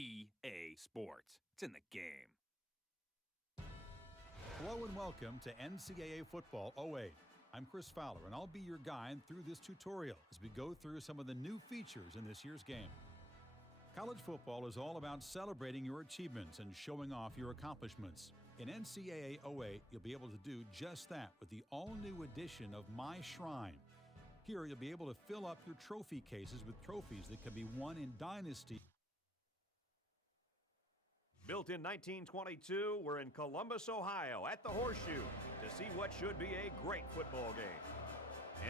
EA Sports. It's in the game. Hello and welcome to NCAA Football 08. I'm Chris Fowler, and I'll be your guide through this tutorial as we go through some of the new features in this year's game. College football is all about celebrating your achievements and showing off your accomplishments. In NCAA 08, you'll be able to do just that with the all-new edition of My Shrine. Here, you'll be able to fill up your trophy cases with trophies that can be won in Dynasty. Built in 1922, we're in Columbus, Ohio, at the Horseshoe to see what should be a great football game.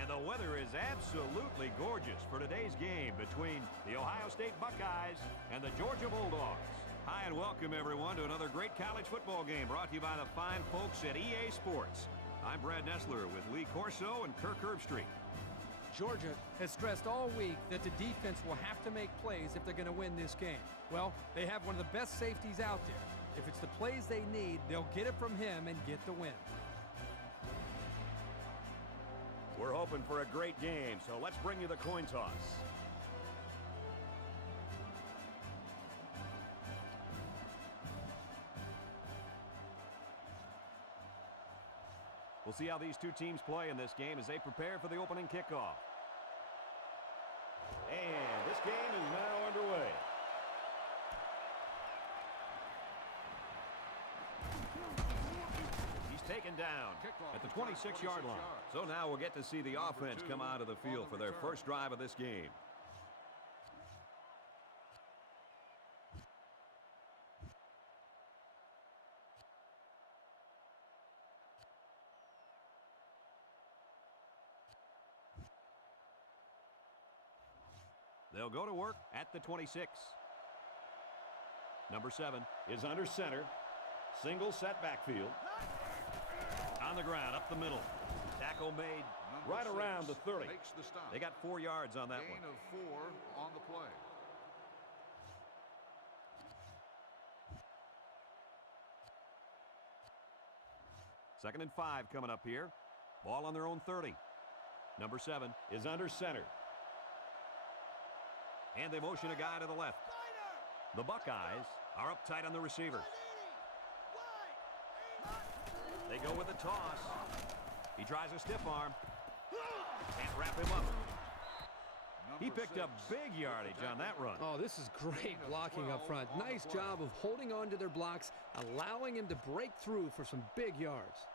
And the weather is absolutely gorgeous for today's game between the Ohio State Buckeyes and the Georgia Bulldogs. Hi and welcome everyone to another great college football game brought to you by the fine folks at EA Sports. I'm Brad Nessler with Lee Corso and Kirk Herbstreit. Georgia has stressed all week that the defense will have to make plays if they're going to win this game. Well, they have one of the best safeties out there. If it's the plays they need, they'll get it from him and get the win. We're hoping for a great game, so let's bring you the coin toss. We'll see how these two teams play in this game as they prepare for the opening kickoff. And this game is now underway. He's taken down at the 26-yard line. So now we'll get to see the offense come out of the field for their first drive of this game. They'll go to work at the 26. Number 7 is under center. Single set backfield. On the ground, up the middle. Tackle made right around the 30. They got 4 yards on that one. Gain of 4 on the play. Second and 5 coming up here. Ball on their own 30. Number 7 is under center. And they motion a guy to the left. The Buckeyes are up tight on the receiver. They go with the toss. He tries a stiff arm. Can't wrap him up. He picked up big yardage on that run. Oh, this is great blocking up front. Nice job of holding on to their blocks, allowing him to break through for some big yards.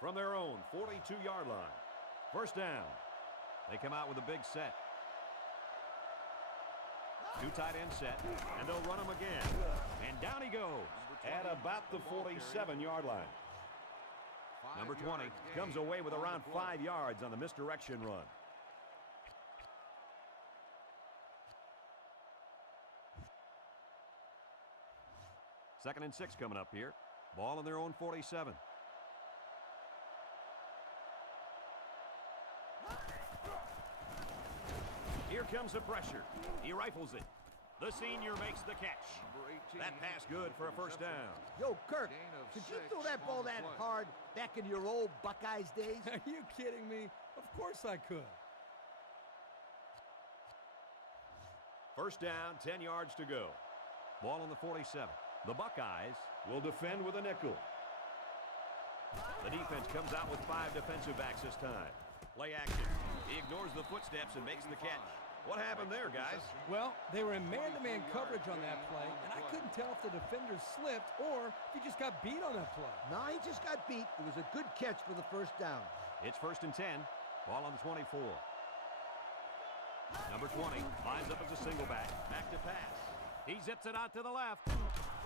From their own 42-yard line. First down. They come out with a big set. 2 tight end set, and they'll run him again. And down he goes at about the 47-yard line. Number 20 comes away with around 5 yards on the misdirection run. Second and 6 coming up here. Ball on their own 47. Here comes the pressure. He rifles it. The senior makes the catch. That pass good for a first down. Yo, Kirk, could you throw that ball that hard back in your old Buckeyes days? Are you kidding me? Of course I could. First down, 10 yards to go. Ball on the 47. The Buckeyes will defend with a nickel. The defense comes out with 5 defensive backs this time. Play action. He ignores the footsteps and makes the catch. What happened there, guys? Well, they were in man-to-man coverage on that play, and I couldn't tell if the defender slipped or if he just got beat on that play. No, he just got beat. It was a good catch for the first down. It's first and 10. Ball on the 24. Number 20 lines up as a single back. Back to pass. He zips it out to the left.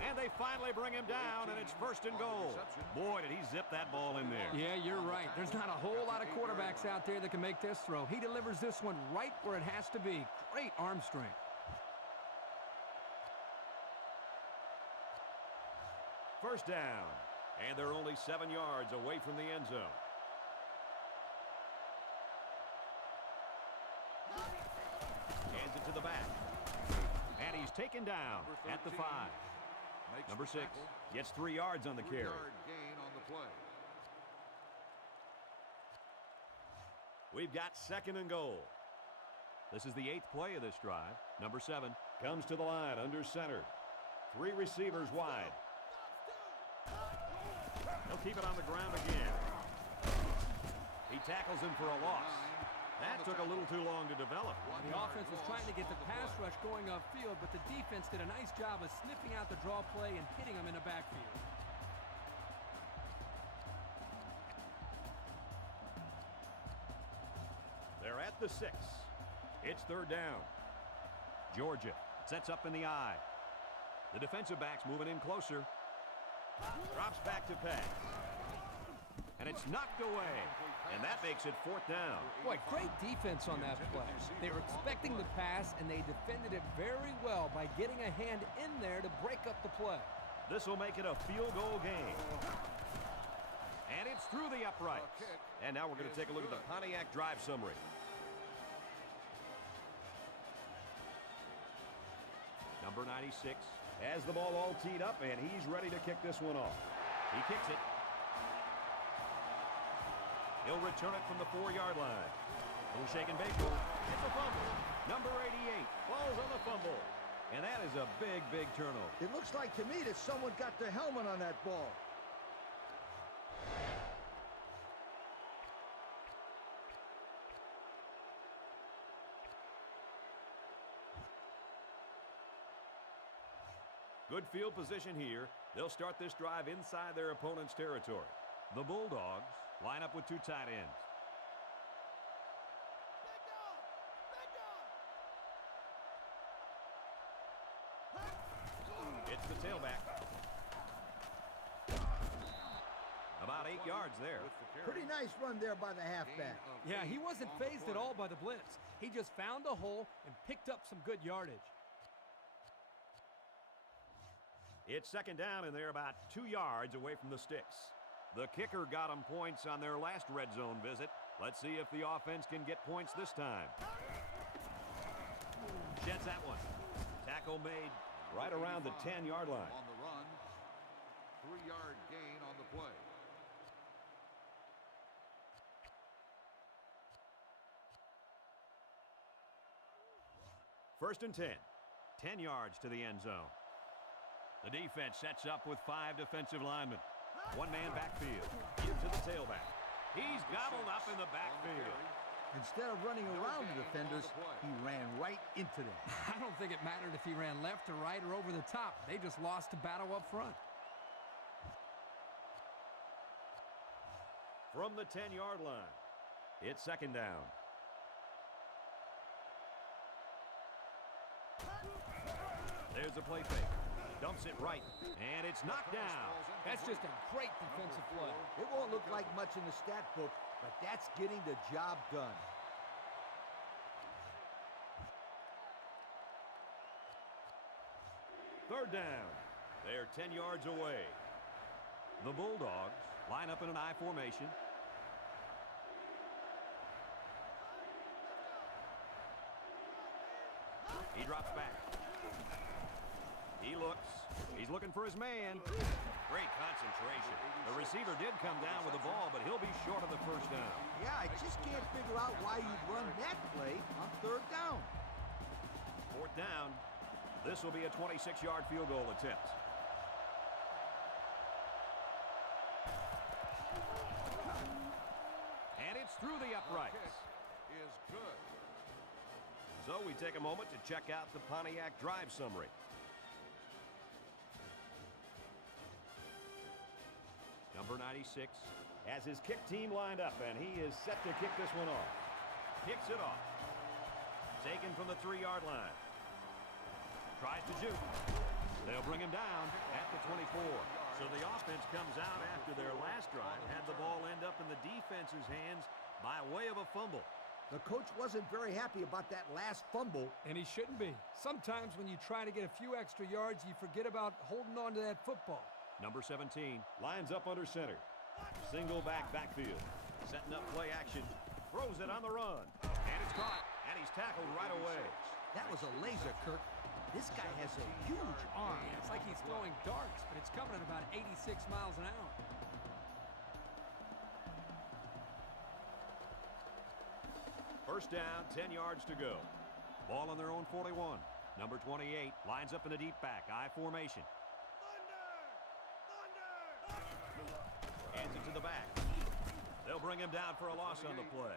And they finally bring him down, and it's first and goal. Boy, did he zip that ball in there. Yeah, you're right. There's not a whole lot of quarterbacks out there that can make this throw. He delivers this one right where it has to be. Great arm strength. First down. And they're only 7 yards away from the end zone. Hands it to the back. And he's taken down at the 5. Number 6 gets 3 yards on the carry. 3-yard gain on the play. We've got second and goal. This is the 8th play of this drive. Number 7 comes to the line under center. 3 receivers wide. He'll keep it on the ground again. He tackles him for a loss. That took a little too long to develop. The offense was trying to get the pass rush going upfield, but the defense did a nice job of sniffing out the draw play and hitting him in the backfield. They're at the 6. It's 3rd down. Georgia sets up in the I. The defensive back's moving in closer. Drops back to pass. And it's knocked away. And that makes it 4th down. Boy, great defense on that play. They were expecting the pass, and they defended it very well by getting a hand in there to break up the play. This will make it a field goal game. And it's through the uprights. And now we're going to take a look at the Pontiac drive summary. Number 96 has the ball all teed up, and he's ready to kick this one off. He kicks it. He'll return it from the 4-yard line. Little shake and bake. It's a fumble. Number 88 falls on the fumble. And that is a big, big turnover. It looks like to me that someone got their helmet on that ball. Good field position here. They'll start this drive inside their opponent's territory. The Bulldogs line up with 2 tight ends. It's the tailback. About 8 yards there. Pretty nice run there by the halfback. Yeah, he wasn't phased at all by the blitz. He just found a hole and picked up some good yardage. It's 2nd down, and they're about 2 yards away from the sticks. The kicker got them points on their last red zone visit. Let's see if the offense can get points this time. Sheds that one. Tackle made right around the 10-yard line. On the run, 3-yard gain on the play. First and 10. 10 yards to the end zone. The defense sets up with 5 defensive linemen. 1 man backfield. Give to the tailback. He's gobbled up in the backfield. Instead of running around the defenders, he ran right into them. I don't think it mattered if he ran left or right or over the top. They just lost the battle up front. From the 10-yard line, it's 2nd down. There's a play fake. Dumps it right, and it's knocked down. That's just a great defensive play. It won't look like much in the stat book, but that's getting the job done. Third down. They're 10 yards away. The Bulldogs line up in an I formation. He drops back. He looks. He's looking for his man. Great concentration. The receiver did come down with the ball, but he'll be short of the first down. Yeah, I just can't figure out why you'd run that play on 3rd down. 4th down. This will be a 26-yard field goal attempt. And it's through the uprights. Is good. So we take a moment to check out the Pontiac drive summary. Number 96 has his kick team lined up, and he is set to kick this one off. Kicks it off. Taken from the 3-yard line. Tries to juke. They'll bring him down at the 24. So the offense comes out after their last drive, had the ball end up in the defense's hands by way of a fumble. The coach wasn't very happy about that last fumble. And he shouldn't be. Sometimes when you try to get a few extra yards, you forget about holding on to that football. Number 17 lines up under center. Single backfield. Setting up play action. Throws it on the run. And it's caught. And he's tackled right away. That was a laser, Kirk. This guy has a huge arm. Yeah, it's like he's throwing darts, but it's coming at about 86 miles an hour. First down, 10 yards to go. Ball on their own 41. Number 28 lines up in a deep back, I formation. Hands it to the back. They'll bring him down for a loss on the play.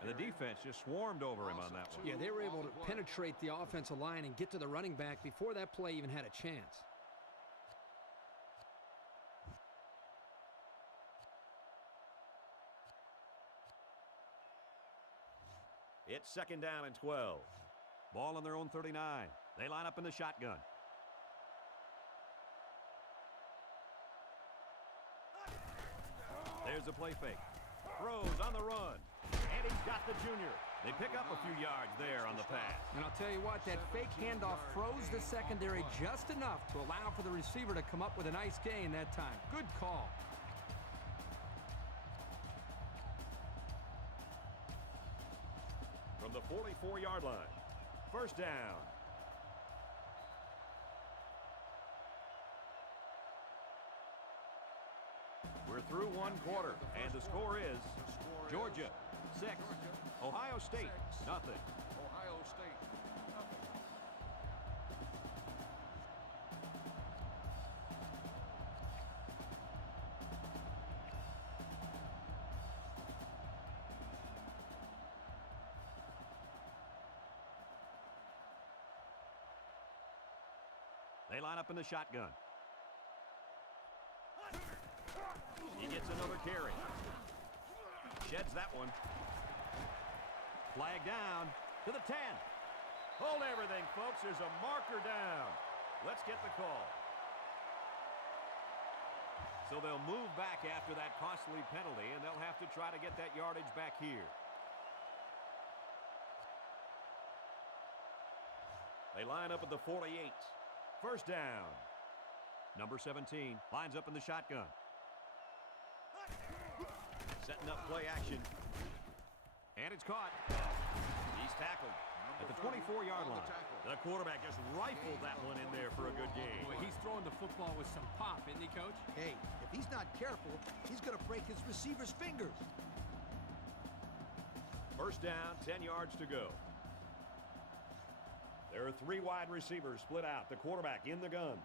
And the defense just swarmed over him on that one. Yeah, they were able to penetrate the offensive line and get to the running back before that play even had a chance. It's second down and 12. Ball on their own 39. They line up in the shotgun. There's a play fake. Throws on the run. And he's got the junior. They pick up a few yards there on the pass. And I'll tell you what, that fake handoff froze the secondary just enough to allow for the receiver to come up with a nice gain that time. Good call. From the 44-yard line. First down. We're through one quarter, and the score is Georgia 6, Ohio State nothing. Ohio State nothing. They line up in the shotgun. He gets another carry. Sheds that one. Flag down to the 10. Hold everything, folks. There's a marker down. Let's get the call. So they'll move back after that costly penalty, and they'll have to try to get that yardage back here. They line up at the 48. First down. Number 17 lines up in the shotgun. Setting up play action. And it's caught. He's tackled at the 24-yard line. The quarterback just rifled that one in there for a good game. Boy, he's throwing the football with some pop, isn't he, Coach? Hey, if he's not careful, he's going to break his receiver's fingers. First down, 10 yards to go. There are three wide receivers split out. The quarterback in the gun.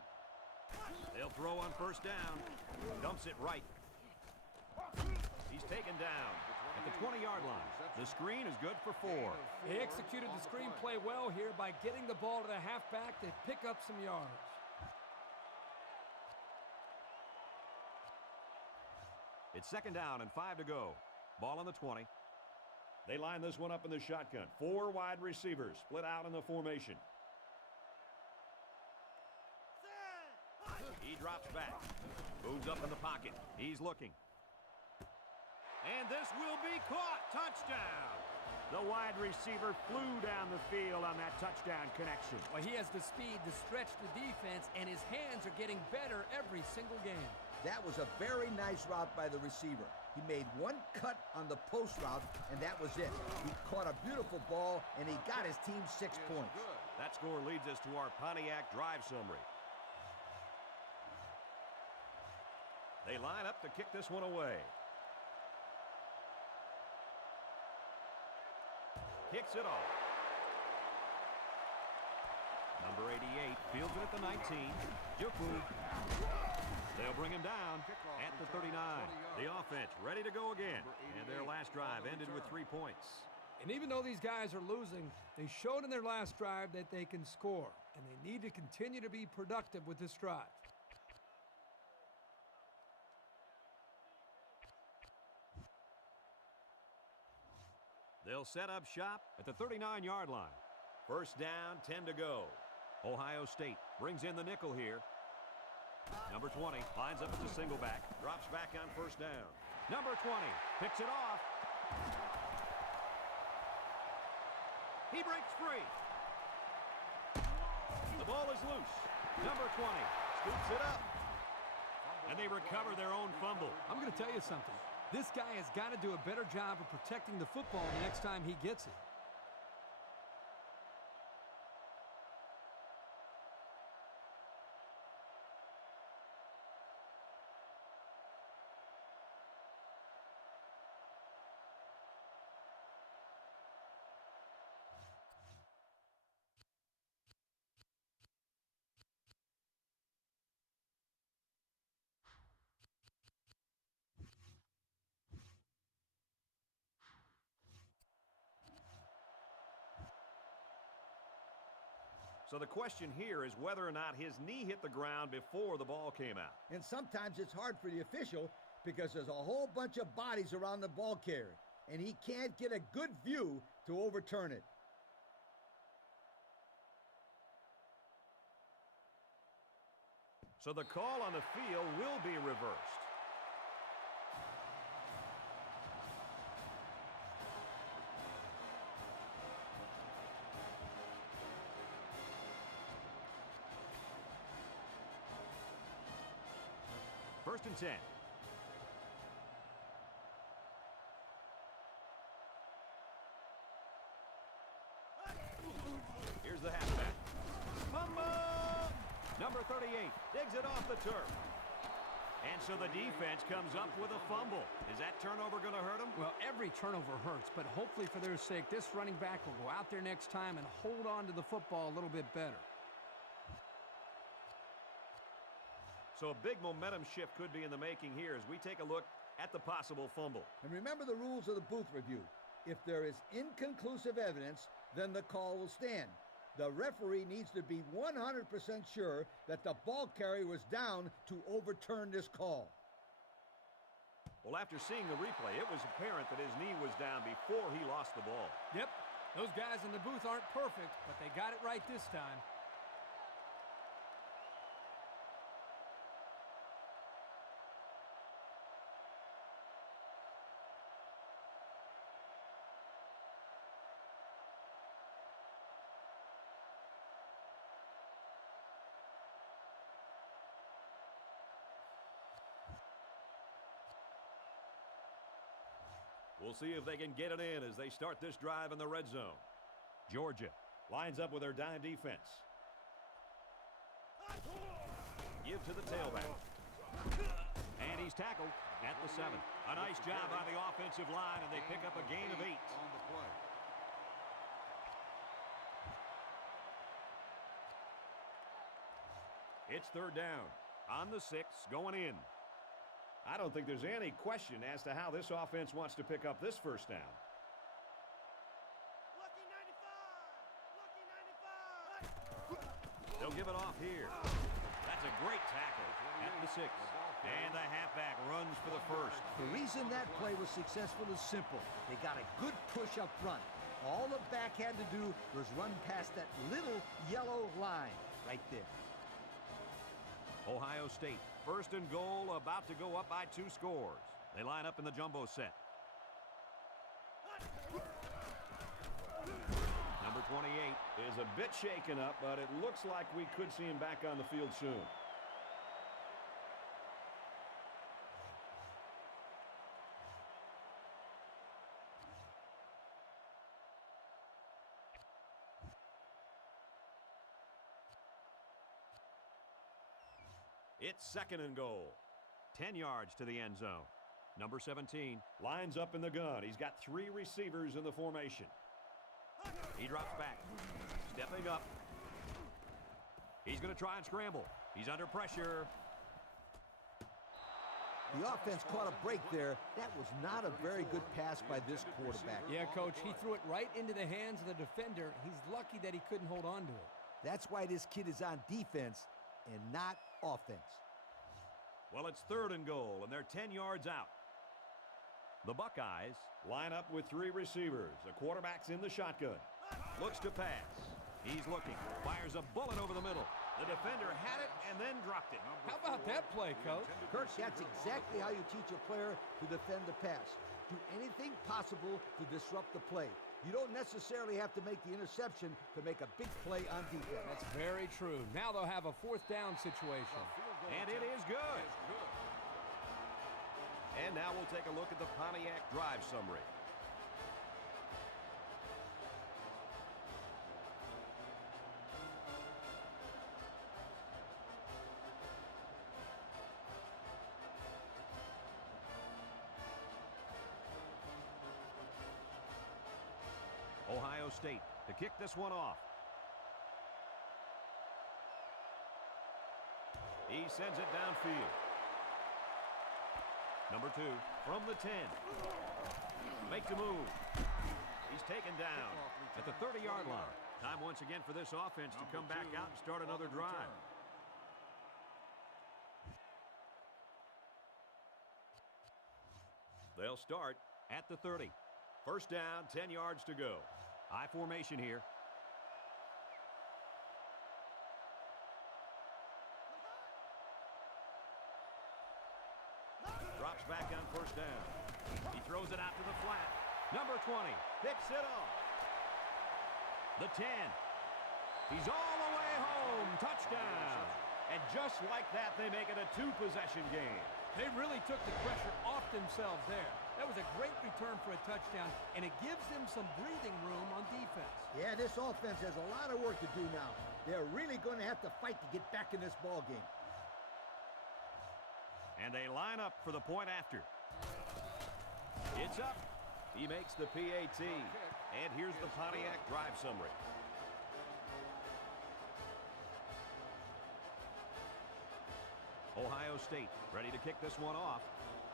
They'll throw on first down. Dumps it right. He's taken down at the 20-yard line. The screen is good for 4. They executed the screen play well here by getting the ball to the halfback to pick up some yards. It's second down and 5 to go. Ball on the 20. They line this one up in the shotgun. 4 wide receivers split out in the formation. He drops back. Moves up in the pocket. He's looking. And this will be caught. Touchdown. The wide receiver flew down the field on that touchdown connection. Well, he has the speed to stretch the defense, and his hands are getting better every single game. That was a very nice route by the receiver. He made one cut on the post route, and that was it. He caught a beautiful ball, and he got his team 6 points. That score leads us to our Pontiac drive summary. They line up to kick this one away. Kicks it off. Number 88 fields it at the 19. Jufu. They'll bring him down at the 39. The offense ready to go again. And their last drive ended with 3 points. And even though these guys are losing, they showed in their last drive that they can score. And they need to continue to be productive with this drive. They'll set up shop at the 39-yard line. First down, 10 to go. Ohio State brings in the nickel here. Number 20 lines up at the single back. Drops back on first down. Number 20 picks it off. He breaks free. The ball is loose. Number 20 scoops it up. And they recover their own fumble. I'm going to tell you something. This guy has got to do a better job of protecting the football the next time he gets it. So the question here is whether or not his knee hit the ground before the ball came out. And sometimes it's hard for the official because there's a whole bunch of bodies around the ball carrier, and he can't get a good view to overturn it. So the call on the field will be reversed. First and 10. Here's the halfback. Fumble! Number 38 digs it off the turf. And so the defense comes up with a fumble. Is that turnover going to hurt them? Well, every turnover hurts, but hopefully for their sake, this running back will go out there next time and hold on to the football a little bit better. So a big momentum shift could be in the making here as we take a look at the possible fumble. And remember the rules of the booth review. If there is inconclusive evidence, then the call will stand. The referee needs to be 100% sure that the ball carrier was down to overturn this call. Well, after seeing the replay, it was apparent that his knee was down before he lost the ball. Yep, those guys in the booth aren't perfect, but they got it right this time. We'll see if they can get it in as they start this drive in the red zone. Georgia lines up with their dime defense. Give to the tailback. And he's tackled at the 7. A nice job by the offensive line, and they pick up a gain of 8. On the play. It's third down. On the 6, going in. I don't think there's any question as to how this offense wants to pick up this first down. Lucky 95! Lucky 95! They'll give it off here. That's a great tackle at the 6. And the halfback runs for the first. The reason that play was successful is simple. They got a good push up front. All the back had to do was run past that little yellow line right there. Ohio State, first and goal, about to go up by 2 scores. They line up in the jumbo set. Number 28 is a bit shaken up, but it looks like we could see him back on the field soon. It's second and goal. 10 yards to the end zone. Number 17 lines up in the gun. He's got 3 receivers in the formation. He drops back. Stepping up. He's going to try and scramble. He's under pressure. The offense caught a break there. That was not a very good pass by this quarterback. Yeah, Coach, he threw it right into the hands of the defender. He's lucky that he couldn't hold on to it. That's why this kid is on defense and not offense. Well, it's third and goal, and they're 10 yards out. The Buckeyes line up with 3 receivers. The quarterback's in the shotgun. Looks to pass. He's looking. Fires a bullet over the middle. The defender had it and then dropped it. How about that play, Coach? Kirk, that's exactly how you teach a player to defend the pass. Do anything possible to disrupt the play. You don't necessarily have to make the interception to make a big play on defense. That's very true. Now they'll have a 4th down situation. And it is good. And now we'll take a look at the Pontiac drive summary. Ohio State to kick this one off. He sends it downfield. Number 2 from the 10. Makes a move. He's taken down at the 30-yard line. Time once again for this offense to come back out and start another drive. They'll start at the 30. First down, 10 yards to go. I formation here. Drops back on first down. He throws it out to the flat. Number 20 picks it off. The 10. He's all the way home. Touchdown. And just like that, they make it a two-possession game. They really took the pressure off themselves there. That was a great return for a touchdown, and it gives them some breathing room on defense. Yeah, this offense has a lot of work to do now. They're really going to have to fight to get back in this ball game. And they line up for the point after. It's up. He makes the PAT. And here's the Pontiac drive summary. Ohio State ready to kick this one off.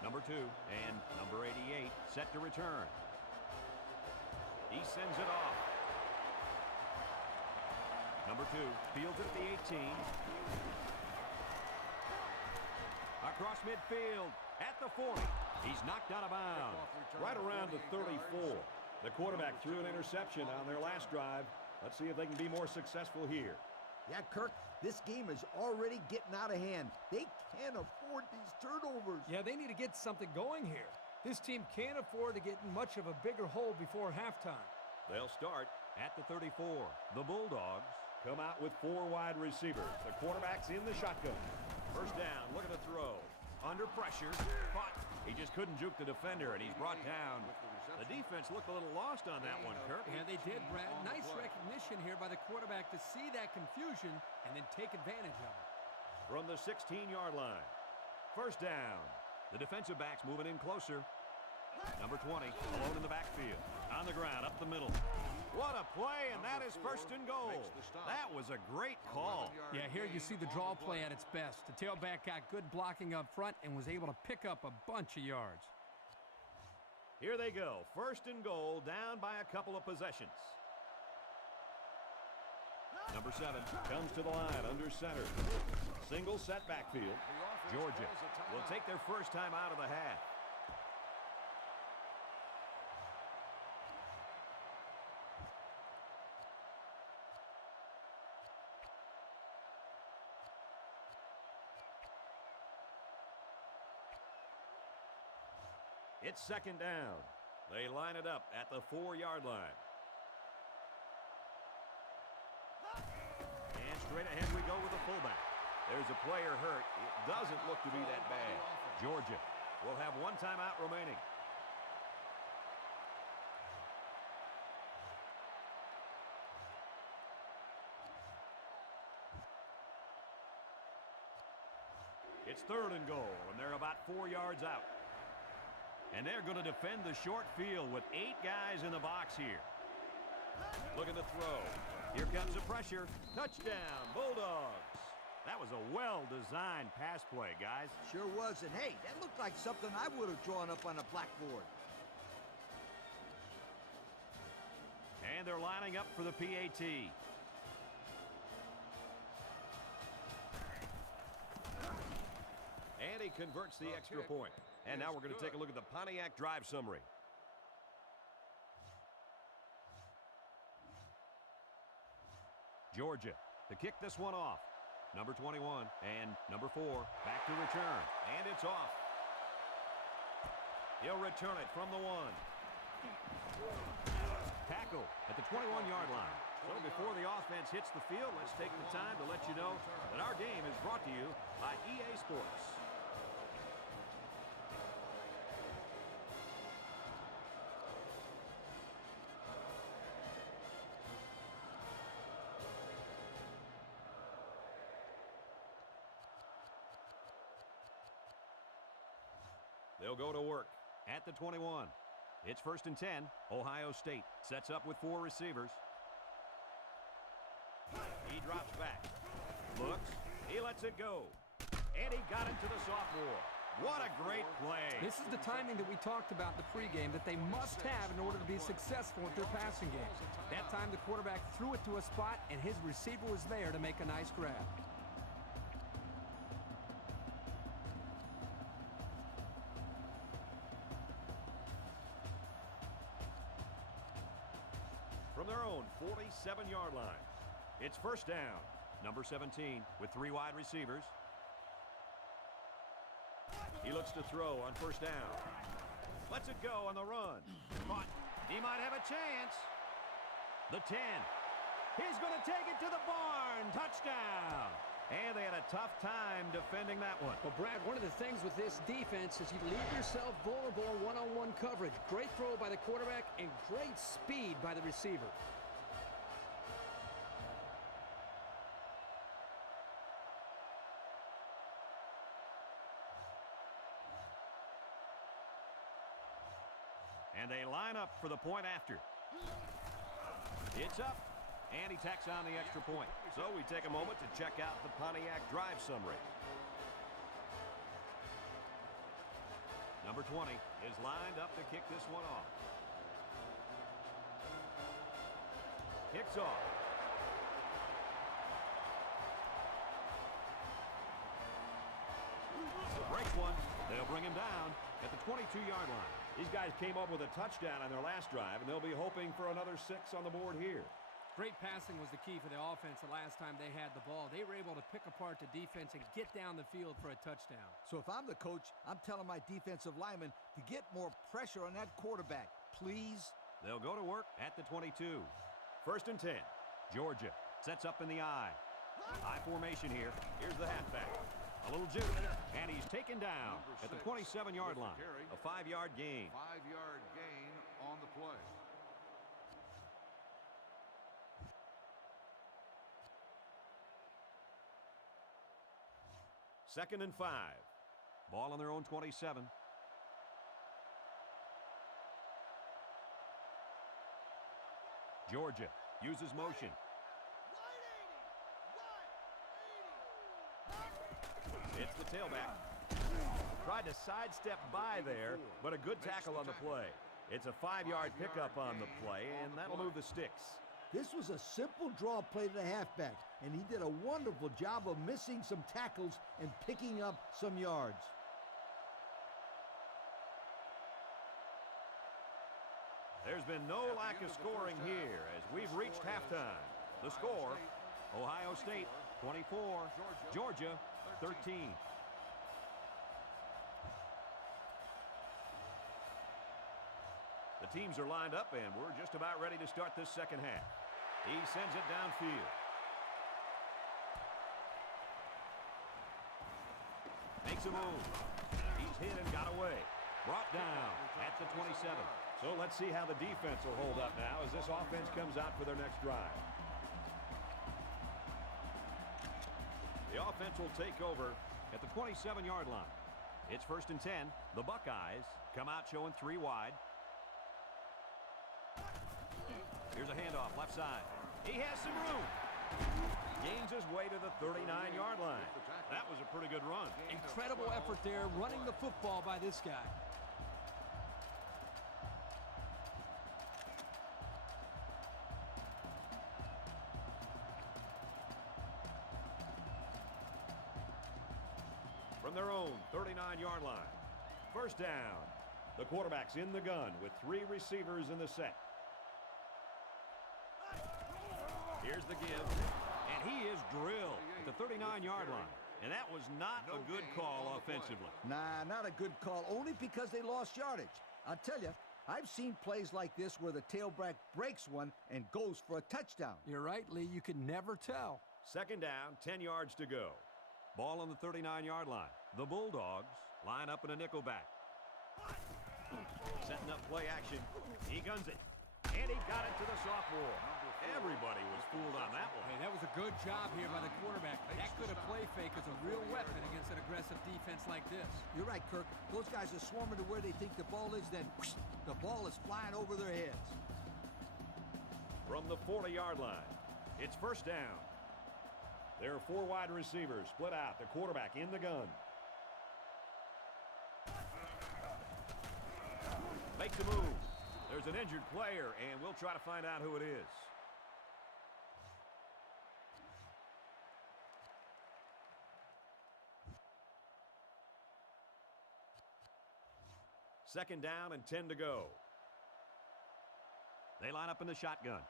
Number 2 and number 88 set to return. He sends it off. Number 2 fields it at the 18. Across midfield at the 40. He's knocked out of bounds. Right around the 34. The quarterback threw an interception on their last drive. Let's see if they can be more successful here. Yeah, Kirk, this game is already getting out of hand. They can't afford these turnovers. Yeah, they need to get something going here. This team can't afford to get in much of a bigger hole before halftime. They'll start at the 34. The Bulldogs come out with 4 wide receivers. The quarterback's in the shotgun. First down, look at the throw. Under pressure, caught. He just couldn't juke the defender, and he's brought down. The defense looked a little lost on that one, Kirk. Yeah, they did, Brad. Nice recognition here by the quarterback to see that confusion and then take advantage of it. From the 16-yard line. First down. The defensive back's moving in closer. Number 20, alone in the backfield. On the ground, up the middle. What a play, and that is first and goal. That was a great call. Yeah, here you see the draw play at its best. The tailback got good blocking up front and was able to pick up a bunch of yards. Here they go. First and goal, down by a couple of possessions. Number 7 comes to the line under center. Single set backfield. Georgia will take their first time out of the half. It's second down. They line it up at the 4-yard line. And straight ahead we go with the fullback. There's a player hurt. It doesn't look to be that bad. Georgia will have 1 timeout remaining. It's third and goal, and they're about 4 yards out. And they're going to defend the short field with 8 guys in the box here. Look at the throw. Here comes the pressure. Touchdown, Bulldogs. That was a well-designed pass play, guys. Sure was, and hey, that looked like something I would have drawn up on a blackboard. And they're lining up for the PAT. And he converts the extra point. And now we're going to take a look at the Pontiac drive summary. Georgia to kick this one off. Number 21 and number 4 back to return. And it's off. He'll return it from the 1. Tackle at the 21-yard line. So before the offense hits the field, let's take the time to let you know that our game is brought to you by EA Sports. They'll go to work at the 21. It's first and 10. Ohio State sets up with 4 receivers. He drops back. Looks. He lets it go. And he got into the sophomore. What a great play. This is the timing that we talked about in the pregame that they must have in order to be successful with their passing game. That time the quarterback threw it to a spot, and his receiver was there to make a nice grab. From their own 47-yard line, it's first down. Number 17 with 3 wide receivers. He looks to throw on first down. Lets it go on the run. Caught. He might have a chance. The 10. He's going to take it to the barn. Touchdown. And they had a tough time defending that one. Well, Brad, one of the things with this defense is you leave yourself vulnerable in one-on-one coverage. Great throw by the quarterback and great speed by the receiver. And they line up for the point after. It's up, and he tacks on the extra point. So we take a moment to check out the Pontiac drive summary. Number 20 is lined up to kick this one off. Kicks off. Breaks one. They'll bring him down at the 22-yard line. These guys came up with a touchdown on their last drive, and they'll be hoping for another 6 on the board here. Great passing was the key for the offense the last time they had the ball. They were able to pick apart the defense and get down the field for a touchdown. So if I'm the coach, I'm telling my defensive linemen to get more pressure on that quarterback, please. They'll go to work at the 22. First and 10. Georgia sets up in the I. I formation here. Here's the halfback. A little juke, and he's taken down at the 27-yard line. A 5-yard gain. 5-yard gain on the play. Second and 5. Ball on their own 27. Georgia uses motion. It's the tailback. Tried to sidestep by there, but a good tackle on the play. It's a 5-yard pickup on the play, and that'll move the sticks. This was a simple draw play to the halfback, and he did a wonderful job of missing some tackles and picking up some yards. There's been no lack of scoring here as we've reached halftime. The score, Ohio State 24, Georgia 13. The teams are lined up, and we're just about ready to start this second half. He sends it downfield. Makes a move. He's hit and got away. Brought down at the 27. So let's see how the defense will hold up now as this offense comes out for their next drive. The offense will take over at the 27-yard line. It's first and 10. The Buckeyes come out showing 3 wide. Here's a handoff left side. He has some room. Gains his way to the 39-yard line. That was a pretty good run. Incredible effort there running the football by this guy. From their own 39-yard line. First down. The quarterback's in the gun with 3 receivers in the set. Here's the give, and he is drilled at the 39-yard line. And that was not a good call offensively. Nah, not a good call, only because they lost yardage. I'll tell you, I've seen plays like this where the tailback breaks one and goes for a touchdown. You're right, Lee. You can never tell. Second down, 10 yards to go. Ball on the 39-yard line. The Bulldogs line up in a nickelback. Setting up play action. He guns it. And he got it to the sophomore. Everybody was fooled on that one. Hey, that was a good job here by the quarterback. That good a play fake is a real weapon against an aggressive defense like this. You're right, Kirk. Those guys are swarming to where they think the ball is, then whoosh, the ball is flying over their heads. From the 40-yard line, it's first down. There are 4 wide receivers split out. The quarterback in the gun. Makes a move. There's an injured player, and we'll try to find out who it is. Second down and 10 to go. They line up in the shotgun.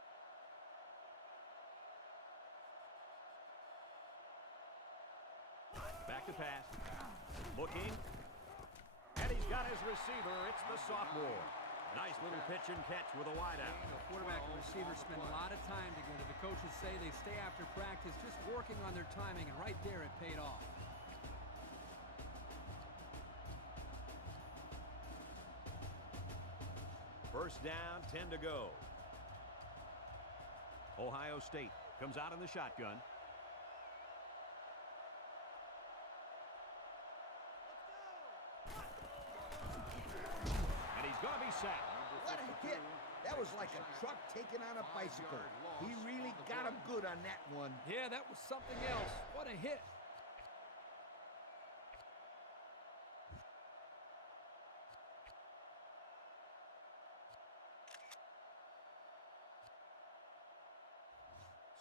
Back to pass. Looking. And he's got his receiver. It's the sophomore. Nice little pitch and catch with a wideout. The quarterback and receiver spend a lot of time together. The coaches say they stay after practice just working on their timing, and right there it paid off. First down, 10 to go. Ohio State comes out in the shotgun. And he's going to be sacked. What a hit. That was like a truck taken on a bicycle. He really got him good on that one. Yeah, that was something else. What a hit.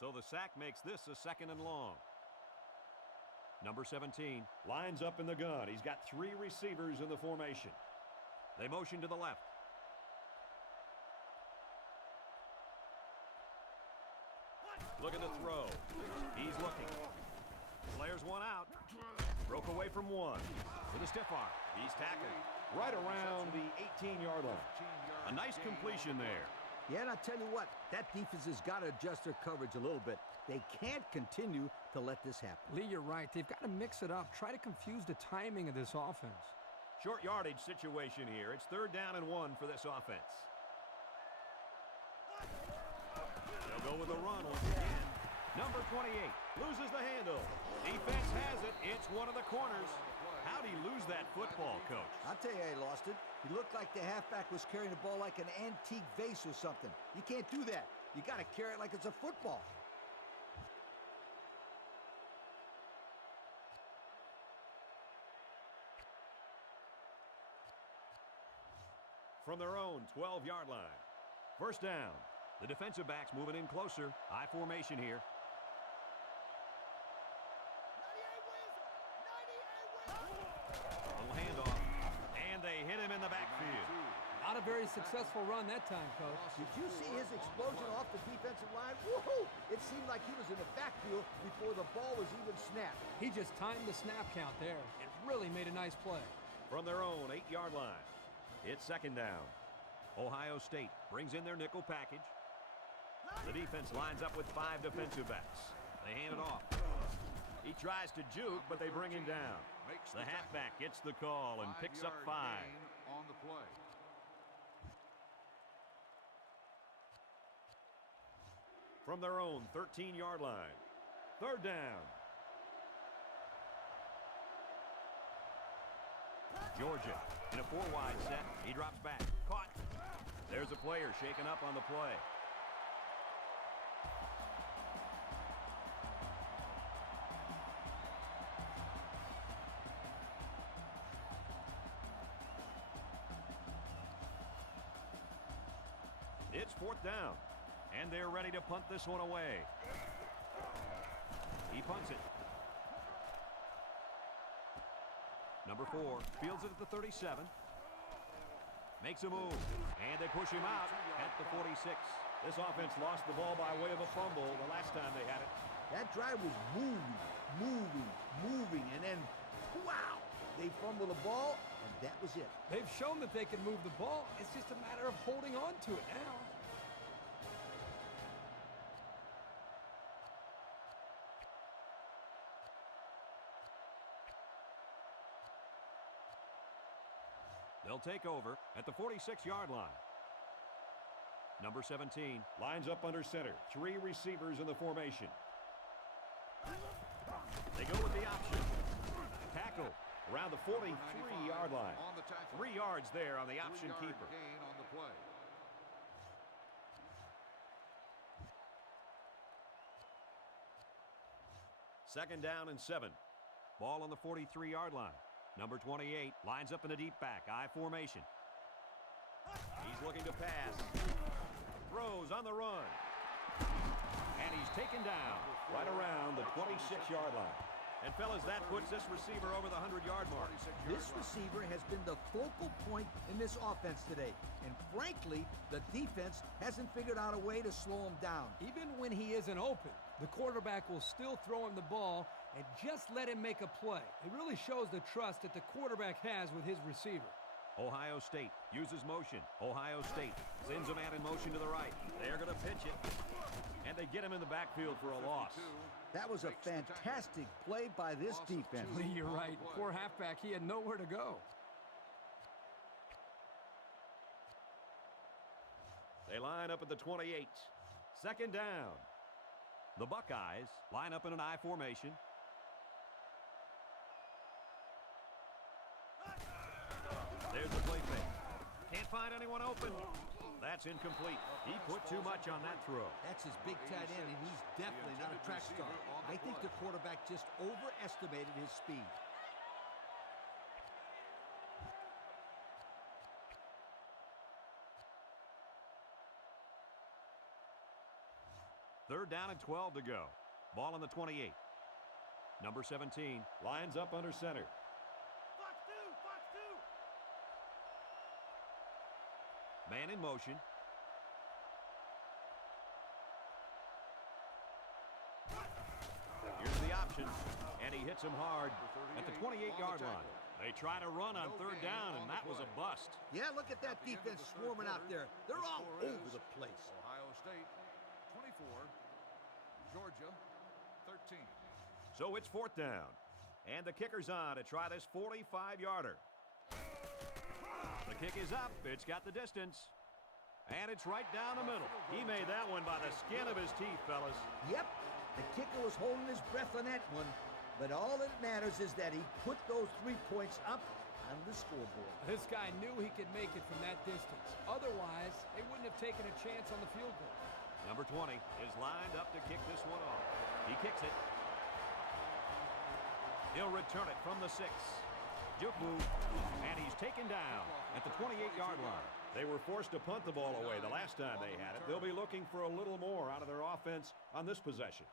So the sack makes this a second and long. Number 17 lines up in the gun. He's got 3 receivers in the formation. They motion to the left. Look at the throw. He's looking. Flares one out. Broke away from one. With a stiff arm. He's tackled right around the 18-yard line. A nice completion there. Yeah, and I tell you what, that defense has got to adjust their coverage a little bit. They can't continue to let this happen. Lee, you're right. They've got to mix it up. Try to confuse the timing of this offense. Short yardage situation here. It's third down and 1 for this offense. They'll go with a run once again. Number 28 loses the handle. Defense has it. It's one of the corners. How'd he lose that football, Coach? I'll tell you, he lost it. He looked like the halfback was carrying the ball like an antique vase or something. You can't do that. You got to carry it like it's a football. From their own 12-yard line. First down. The defensive backs moving in closer. I formation here. Little handoff. And they hit him in the backfield. Not a very successful run that time, Coach. Did you see his explosion off the defensive line? Woohoo! It seemed like he was in the backfield before the ball was even snapped. He just timed the snap count there. It really made a nice play. From their own 8-yard line. It's second down. Ohio State brings in their nickel package. The defense lines up with 5 defensive backs. They hand it off. He tries to juke, but they bring him down. The halfback gets the call and picks up 5. On the play. From their own 13-yard line. Third down. Georgia in a 4-wide set. He drops back. Caught. There's a player shaken up on the play. It's fourth down, and they're ready to punt this one away. He punts it. Number 4 fields it at the 37. Makes a move, and they push him out at the 46. This offense lost the ball by way of a fumble the last time they had it. That drive was moving, and then, wow, they fumbled the ball, and that was it. They've shown that they can move the ball. It's just a matter of holding on to it now. They'll take over at the 46-yard line. Number 17 lines up under center. 3 receivers in the formation. They go with the option. Tackle around the 43-yard line. 3 yards there on the option keeper. Gain on the play. Second down and 7. Ball on the 43-yard line. Number 28 lines up in a deep back, I formation. He's looking to pass. Throws on the run. And he's taken down right around the 26-yard line. And, fellas, that puts this receiver over the 100-yard mark. This receiver has been the focal point in this offense today. And frankly, the defense hasn't figured out a way to slow him down. Even when he isn't open, the quarterback will still throw him the ball and just let him make a play. It really shows the trust that the quarterback has with his receiver. Ohio State uses motion. Ohio State sends a man in motion to the right. They're going to pitch it. And they get him in the backfield for a loss. That was a fantastic play by this defense. You're right. Poor halfback, he had nowhere to go. They line up at the 28. Second down. The Buckeyes line up in an I formation. There's the play fake. Can't find anyone open. That's incomplete. He put too much on that throw. That's his big tight end, and he's definitely not a track star. I think the quarterback just overestimated his speed. Third down and 12 to go. Ball on the 28. Number 17 lines up under center. Fox two, Fox two. Man in motion. Here's the option, and he hits him hard at the 28-yard line. They try to run on third down, and that was a bust. Yeah, look at that defense swarming out there. They're all over the place. Ohio State 24, Georgia 13. So it's fourth down, and the kicker's on to try this 45-yarder. The kick is up. It's got the distance. And it's right down the middle. He made that one by the skin of his teeth, fellas. Yep, the kicker was holding his breath on that one. But all that matters is that he put those 3 points up on the scoreboard. This guy knew he could make it from that distance. Otherwise, they wouldn't have taken a chance on the field goal. Number 20 is lined up to kick this one off. He kicks it. He'll return it from the 6. Juke move, and he's taken down at the 28-yard line. They were forced to punt the ball away the last time they had it. They'll be looking for a little more out of their offense on this possession.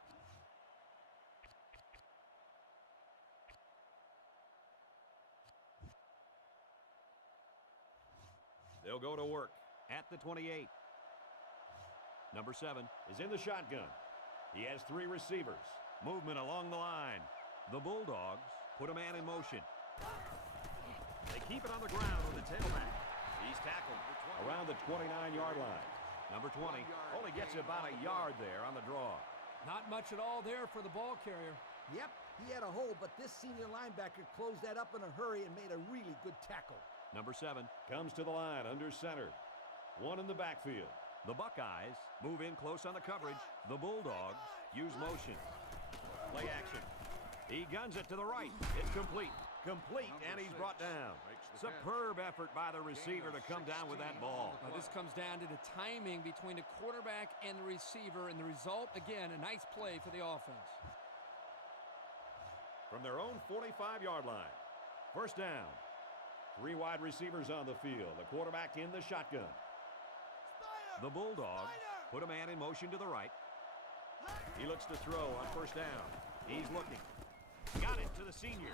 They'll go to work at the 28. Number 7 is in the shotgun. He has 3 receivers. Movement along the line. The Bulldogs put a man in motion. They keep it on the ground with the tailback. He's tackled around the 29-yard line. Number 20 only gets about a yard there on the draw. Not much at all there for the ball carrier. Yep, he had a hole, but this senior linebacker closed that up in a hurry and made a really good tackle. Number 7 comes to the line under center. One in the backfield. The Buckeyes move in close on the coverage. The Bulldogs use motion. Play action. He guns it to the right. It's complete. Complete, and he's brought down. Superb effort by the receiver to come down with that ball. This comes down to the timing between the quarterback and the receiver, and the result, again, a nice play for the offense. From their own 45-yard line. First down. 3 wide receivers on the field. The quarterback in the shotgun. The Bulldogs put a man in motion to the right. He looks to throw on first down. He's looking. Got it to the senior.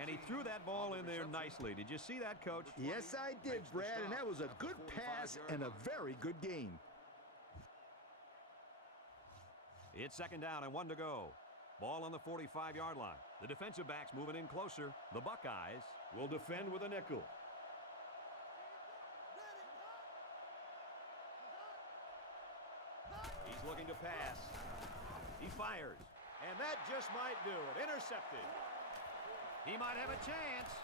And he threw that ball in there nicely. Did you see that, Coach? Yes, I did, Brad, and that was a good pass and a very good game. It's second down and 1 to go. Ball on the 45-yard line. The defensive backs moving in closer. The Buckeyes will defend with a nickel. He's looking to pass. He fires. And that just might do it. Intercepted. He might have a chance.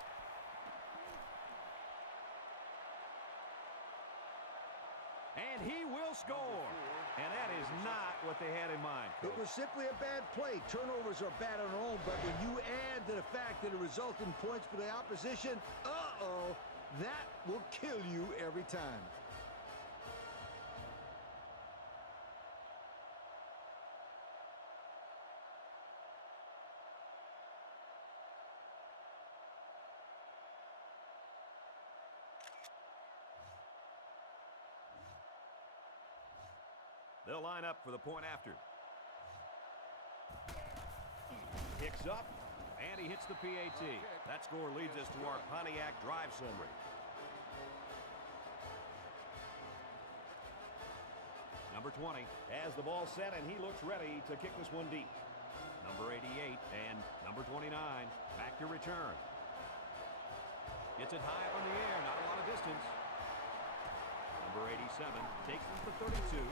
And he will score. And that is not what they had in mind, Coach. It was simply a bad play. Turnovers are bad on their own, but when you add to the fact that it resulted in points for the opposition, that will kill you every time. They'll line up for the point after. Kicks up, and he hits the PAT. That score leads us to our Pontiac drive summary. Number 20 has the ball set, and he looks ready to kick this one deep. Number 88 and number 29 back to return. Gets it high up in the air, not a lot of distance. Number 87 takes it to 32,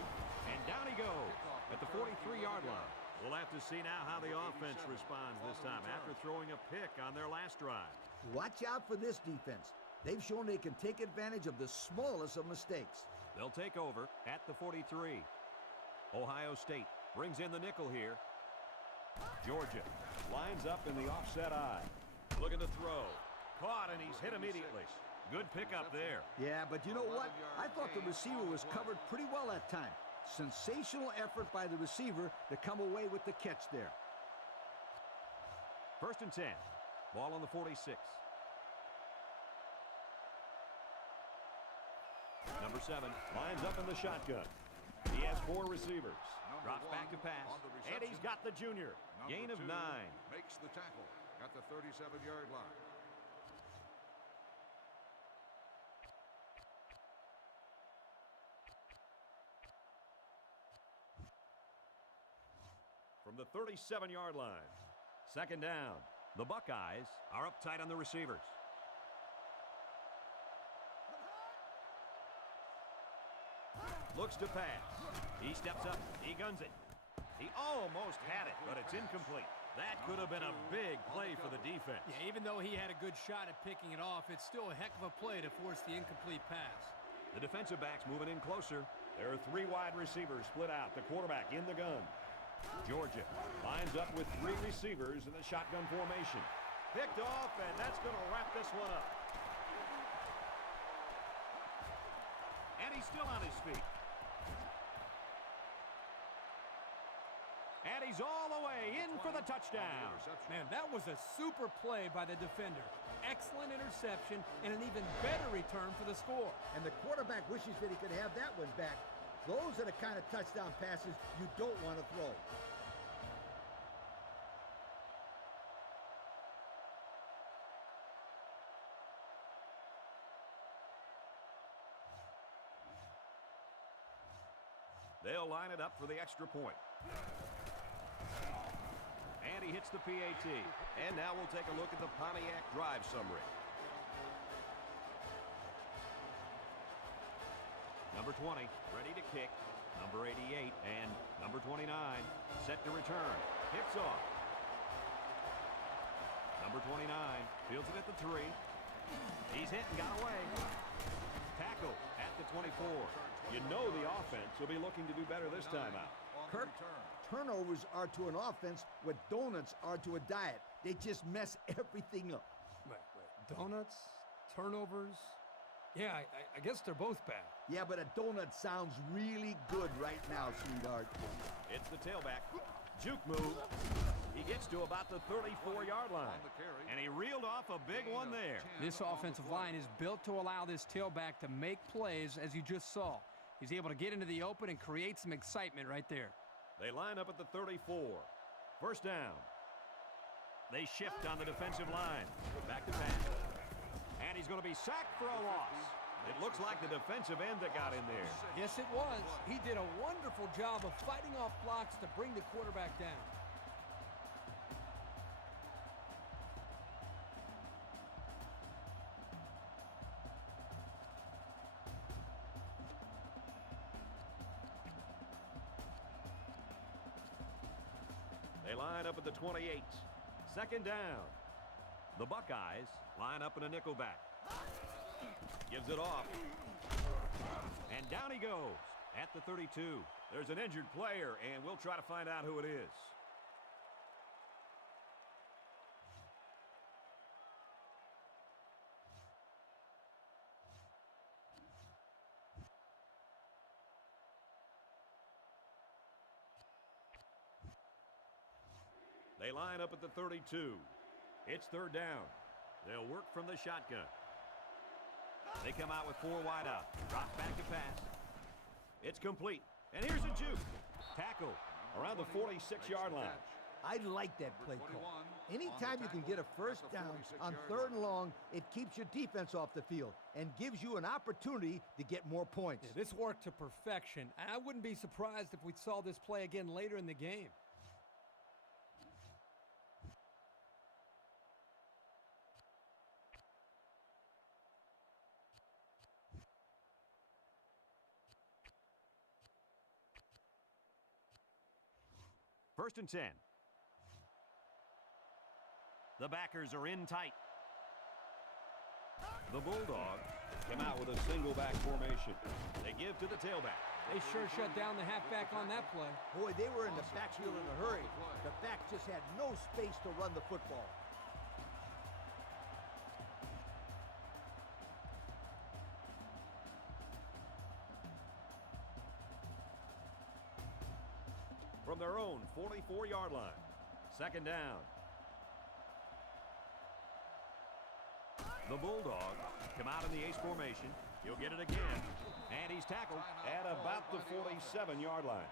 and down he goes at the 43-yard line. We'll have to see now how the offense responds this time after throwing a pick on their last drive. Watch out for this defense. They've shown they can take advantage of the smallest of mistakes. They'll take over at the 43. Ohio State brings in the nickel here. Georgia lines up in the offset eye. Looking to throw. Caught, and he's hit immediately. Good pickup there. Yeah, but you know what? I thought the receiver was covered pretty well that time. Sensational effort by the receiver to come away with the catch there. 1st and 10. Ball on the 46. Number 7 lines up in the shotgun. He has 4 receivers. Drops back to pass. And he's got the junior. Gain of 9. Makes the tackle at the 37-yard line. From the 37-yard line. 2nd down. The Buckeyes are up tight on the receivers. Looks to pass. He steps up. He guns it. He almost had it, but it's incomplete. That could have been a big play for the defense. Yeah, even though he had a good shot at picking it off, it's still a heck of a play to force the incomplete pass. The defensive back's moving in closer. There are 3 wide receivers split out. The quarterback in the gun. Georgia lines up with 3 receivers in the shotgun formation. Picked off, and that's going to wrap this one up. And he's still on his feet. And he's all the way in for the touchdown. Man, that was a super play by the defender. Excellent interception and an even better return for the score. And the quarterback wishes that he could have that one back. Those are the kind of touchdown passes you don't want to throw. They'll line it up for the extra point. And he hits the PAT. And now we'll take a look at the Pontiac drive summary. Number 20, ready to kick. Number 88 and number 29, set to return. Hits off. Number 29 fields it at the 3. He's hit and got away. Tackle at the 24. You know the offense will be looking to do better this time out. Kirk, turnovers are to an offense what donuts are to a diet. They just mess everything up. Wait. Donuts? Turnovers? Yeah, I guess they're both bad. Yeah, but a donut sounds really good right now, sweetheart. It's the tailback. Juke move. He gets to about the 34-yard line. And he reeled off a big one there. This offensive line is built to allow this tailback to make plays, as you just saw. He's able to get into the open and create some excitement right there. They line up at the 34. 1st down. They shift on the defensive line. Back to pass. And he's going to be sacked for a loss. It looks like the defensive end that got in there. Yes, it was. He did a wonderful job of fighting off blocks to bring the quarterback down. They line up at the 28. 2nd down. The Buckeyes line up in a nickel back. Gives it off. And down he goes at the 32. There's an injured player, and we'll try to find out who it is. They line up at the 32. It's 3rd down. They'll work from the shotgun. They come out with 4 wide out. Drop back to pass. It's complete. And here's a juke. Tackle around the 46-yard line. I like that play call. Anytime you can get a first down on 3rd and long, it keeps your defense off the field and gives you an opportunity to get more points. Yeah, this worked to perfection. I wouldn't be surprised if we saw this play again later in the game. First and 10. The backers are in tight. The Bulldogs come out with a single back formation. They give to the tailback. They sure shut down the halfback on that play. Boy, they were in the backfield in a hurry. The back just had no space to run the football. From their own 44-yard line. Second down. The Bulldogs come out in the ace formation. He'll get it again. And he's tackled at about the 47-yard line.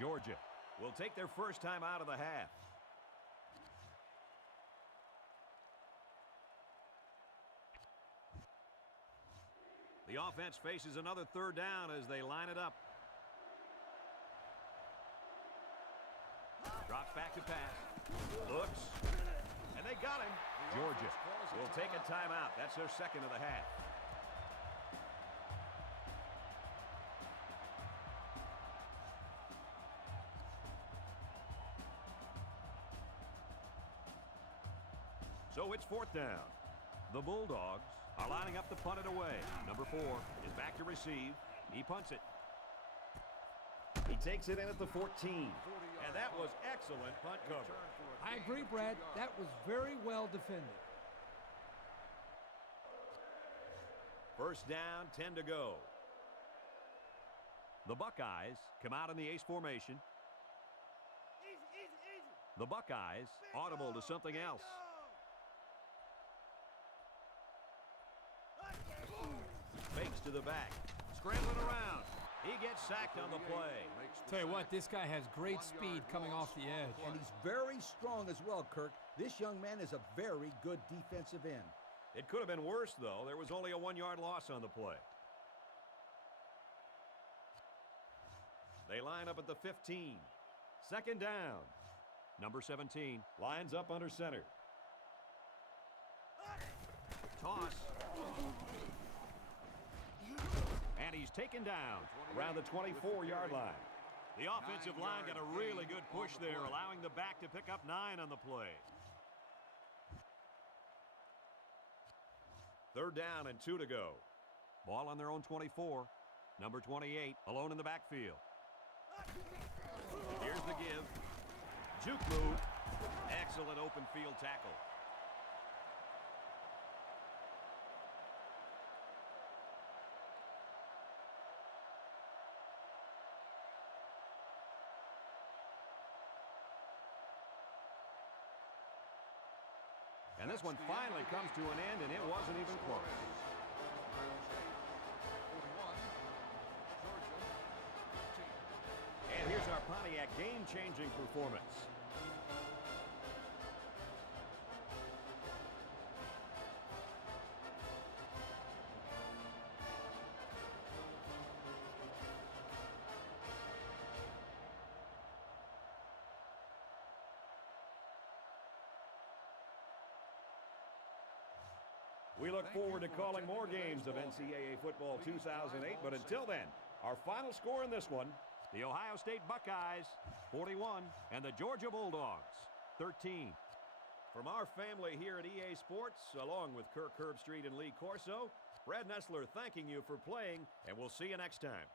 Georgia will take their first time out of the half. The offense faces another 3rd down as they line it up. Drops back to pass. Looks. And they got him. Georgia will take a timeout. That's their second of the half. So it's 4th down. The Bulldogs are lining up to punt it away. Number 4 is back to receive. He punts it. He takes it in at the 14. And that was excellent punt cover. I agree, Brad. That was very well defended. First down, 10 to go. The Buckeyes come out in the ace formation. Easy. The Buckeyes audible to something else. Fakes to the back. Scrambling around. He gets sacked on the play. Tell you what, this guy has great speed coming off the edge. And he's very strong as well, Kirk. This young man is a very good defensive end. It could have been worse, though. There was only a 1-yard loss on the play. They line up at the 15. Second down. Number 17 lines up under center. Toss. And he's taken down around the 24-yard line. The offensive line got a really good push there, allowing the back to pick up 9 on the play. 3rd down and 2 to go. Ball on their own 24. Number 28 alone in the backfield. Here's the give. Juke move. Excellent open field tackle. And this one finally comes to an end, and it wasn't even close. And here's our Pontiac game-changing performance. We look forward to calling more games of NCAA Football 2008, but until then, our final score in this one, the Ohio State Buckeyes, 41, and the Georgia Bulldogs, 13. From our family here at EA Sports, along with Kirk Herbstreit and Lee Corso, Brad Nessler thanking you for playing, and we'll see you next time.